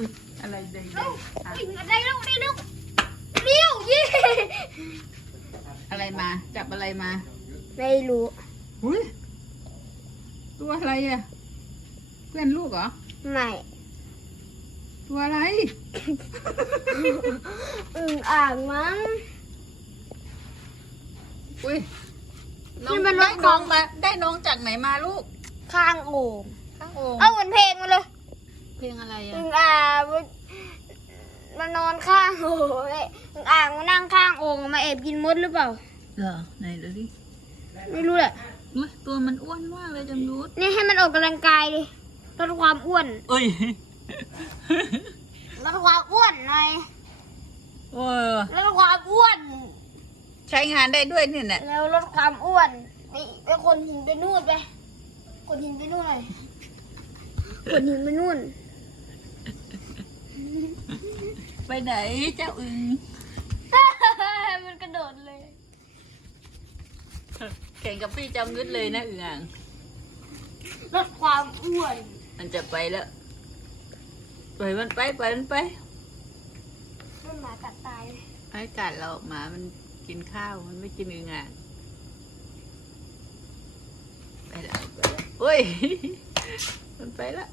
เร็วอะได้ลูกได้ลูกเร็วยี่อะไรมา จับอะไรมาไม่รู้อุ้ยตัวอะไรอะ เพื่อนลูกเหรอ ไม่ตัวอะไร อึ่งอ่างมั้ง อุ้ยน้องนี่มันรได้ถน้องของมา ได้น้องจากไหนมาลูก ข้างโอ่งข้างโอ่งเอาเหมือนเพลงมาเลย เพลงอะไรอะ อึ่งอ่างมันมานอนข้างโอ่งเอ้ยอึ่งอ่างมานั่งข้างโอ่งมาแอบกินมดหรือเปล่า เหรอไหนดูดิไม่รู้แหละอุ้ยตัวมันอ้วนมากเลยจำรุดนี่ให้มันออกกำลังกายดิลดความอ้วนเอ้ย ลดความอ้วนหน่อยโอ้ลดความอ้วนใช้งานได้ด้วยเนี่ยแหละแล้วลดความอ้วนไปไปคนหินไปนู่นไปคนหินไปนู่นหน่อยคนหินไปนู่น ไปไหนเจ้าอึงมันกระโดดเลย แข่งกับพี่จำยุดเลยนะอึงอ่างลดความอ้วน มันจะไปแล้วปล่อยมันไปปล่อยมันไปมันหมากัดตายไอ้กัดเราหมามันกินข้าวมันไม่กินอึงอ่างไปแล้วไปแล้วโอ้ยมันไปแล้ว